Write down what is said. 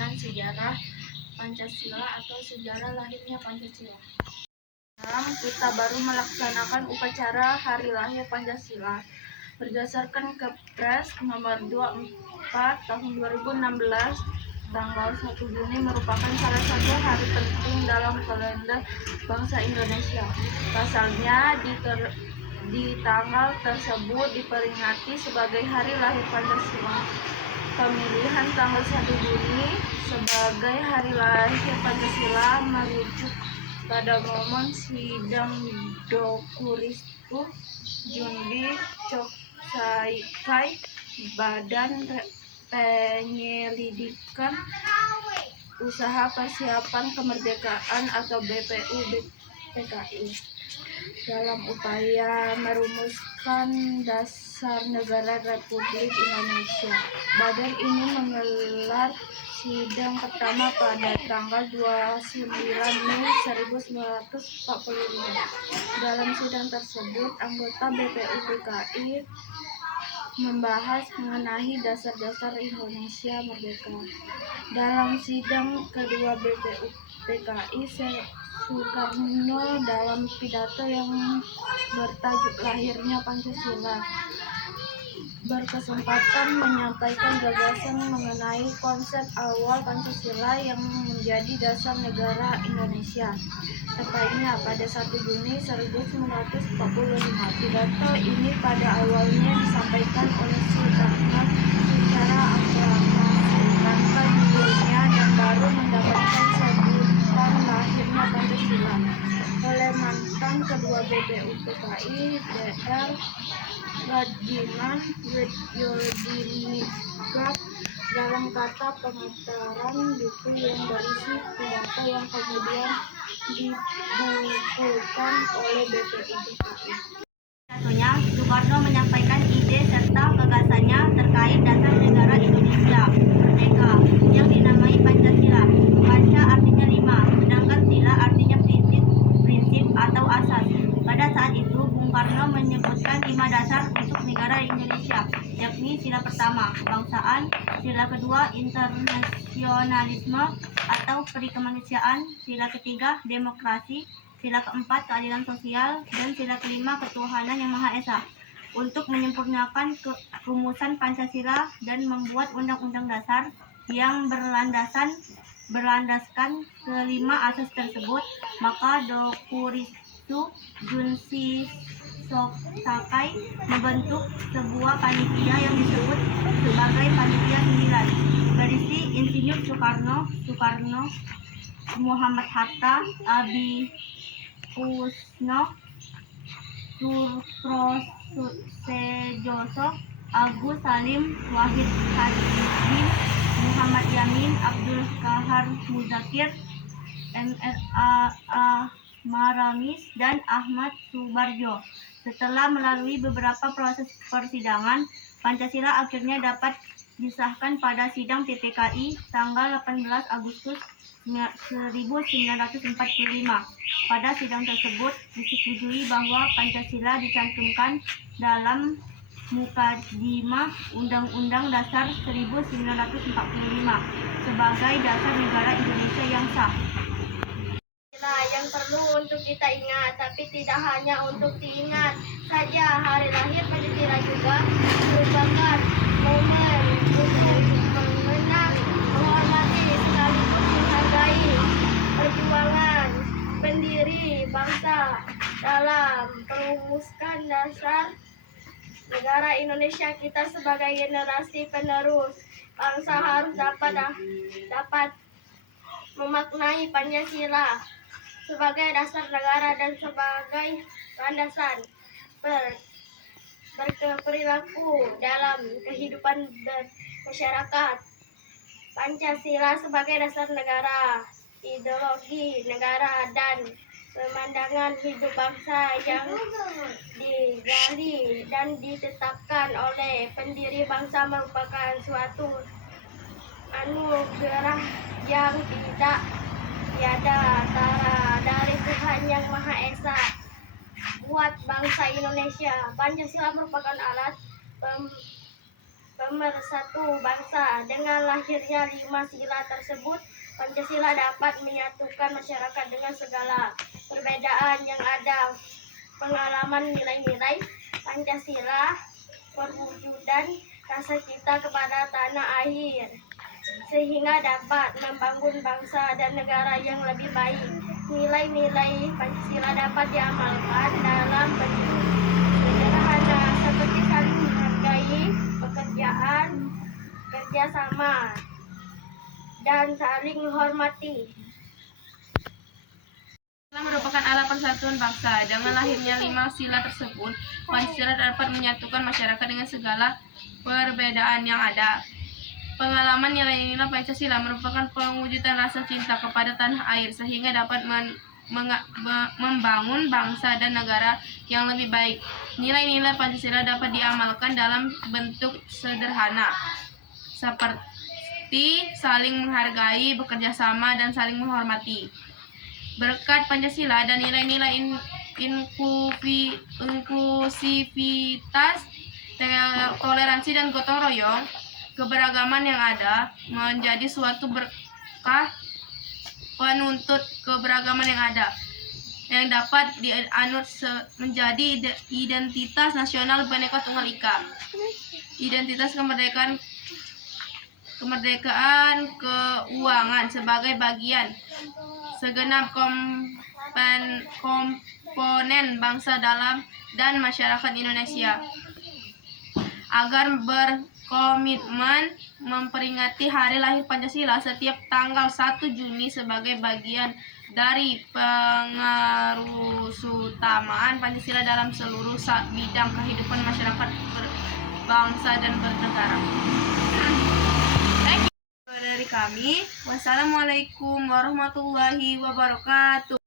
menyampaikan sejarah Pancasila atau sejarah lahirnya Pancasila. Sekarang kita baru melaksanakan upacara Hari Lahir Pancasila. Berdasarkan Kepres nomor 24 tahun 2016, tanggal 1 Juni merupakan salah satu hari penting dalam kalender bangsa Indonesia. Pasalnya di tanggal tersebut diperingati sebagai Hari Lahir Pancasila. Pemilihan tanggal 1 Juni sebagai Hari Lahir Pancasila merujuk pada momen sidang Dokuristu Jundi Coksaikai Badan Penyelidikan Usaha Persiapan Kemerdekaan atau BPU-PKI dalam upaya merumuskan dasar negara Republik Indonesia. Badan ini menggelar sidang pertama pada tanggal 29 Mei 1945. Dalam sidang tersebut, anggota BPU-PKI membahas mengenai dasar-dasar Indonesia Merdeka. Dalam sidang kedua BPU-PKI, Soekarno dalam pidato yang bertajuk Lahirnya Pancasila berkesempatan menyampaikan gagasan mengenai konsep awal Pancasila yang menjadi dasar negara Indonesia. Tepatnya pada 1 Juni 1945. Pidato ini pada awalnya disampaikan oleh Soekarno secara aklamasi tanpa judulnya dan baru mendapatkan sebutan Lahirnya Pancasila oleh mantan ketua BPU-PKI Dr. Radiman Widyodiningrat dalam kata pengantaran buku yang berisi pidato yang kemudian dibukukan oleh BPU-PKI. Satunya, Soekarno menyampaikan ide serta gagasannya terkait dasar negara Indonesia Merdeka yang dinamai Pancasila. Panca artinya 5, sedangkan sila artinya prinsip atau asas. Pada saat itu, Bung Karno menyebutkan 5 dasar untuk negara Indonesia, yakni sila pertama, kebangsaan, sila kedua, internasionalisme atau perikemanusiaan, sila ketiga, demokrasi, sila keempat, keadilan sosial, dan sila kelima, ketuhanan yang Maha Esa. Untuk menyempurnakan rumusan Pancasila dan membuat undang-undang dasar yang berlandaskan kelima asas tersebut, maka Dokuristu Jundi Coksaikai membentuk sebuah panitia yang disebut sebagai Panitia 9, berisi Insinyur Soekarno, Muhammad Hatta, Abi Kusno, Suprosejoso, Agus Salim, Wahid Hadim, Muhammad Yamin, Abdul Kahar Muzakir, M.R.A. Maramis, dan Ahmad Subarjo. Setelah melalui beberapa proses persidangan, Pancasila akhirnya dapat disahkan pada sidang PPKI tanggal 18 Agustus 1945. Pada sidang tersebut disetujui bahwa Pancasila dicantumkan dalam Mukadimah Undang-Undang Dasar 1945 sebagai dasar negara Indonesia yang sah. Yang perlu untuk kita ingat, tapi tidak hanya untuk diingat saja. Hari lahir Pancasila juga merupakan momen untuk mengenang, menghormati, sekaligus menghargai perjuangan pendiri bangsa dalam merumuskan dasar negara Indonesia. Kita sebagai generasi penerus bangsa harus dapat memaknai Pancasila sebagai dasar negara dan sebagai landasan berperilaku dalam kehidupan masyarakat. Pancasila sebagai dasar negara, ideologi negara, dan pemandangan hidup bangsa yang digali dan ditetapkan oleh pendiri bangsa merupakan suatu anugerah yang tidak tiada tara dari Tuhan Yang Maha Esa buat bangsa Indonesia. Pancasila merupakan alat pemersatu bangsa. Dengan lahirnya 5 sila tersebut, Pancasila dapat menyatukan masyarakat dengan segala perbedaan yang ada. Pengalaman nilai-nilai Pancasila, perwujudan rasa cinta kepada tanah air, sehingga dapat membangun bangsa dan negara yang lebih baik. Nilai-nilai Pancasila dapat diamalkan dalam bentuk sederhana seperti saling menghargai, pekerjaan, kerjasama, dan saling menghormati. Pancasila merupakan alat persatuan bangsa. Dengan lahirnya 5 sila tersebut, Pancasila dapat menyatukan masyarakat dengan segala perbedaan yang ada. Pengalaman nilai-nilai Pancasila merupakan pewujudan rasa cinta kepada tanah air, sehingga dapat membangun bangsa dan negara yang lebih baik. Nilai-nilai Pancasila dapat diamalkan dalam bentuk sederhana, seperti saling menghargai, bekerja sama, dan saling menghormati. Berkat Pancasila dan nilai-nilai inklusivitas, toleransi, dan gotong royong, keberagaman yang ada menjadi suatu berkah penuntut keberagaman yang ada, yang dapat dianut menjadi identitas nasional Bhinneka Tunggal Ika. Identitas kemerdekaan keuangan sebagai bagian segenap komponen bangsa dalam dan masyarakat Indonesia, agar berkomitmen memperingati hari lahir Pancasila setiap tanggal 1 Juni sebagai bagian dari pengarusutamaan Pancasila dalam seluruh bidang kehidupan masyarakat berbangsa dan bernegara. Dari kami, wassalamualaikum warahmatullahi wabarakatuh.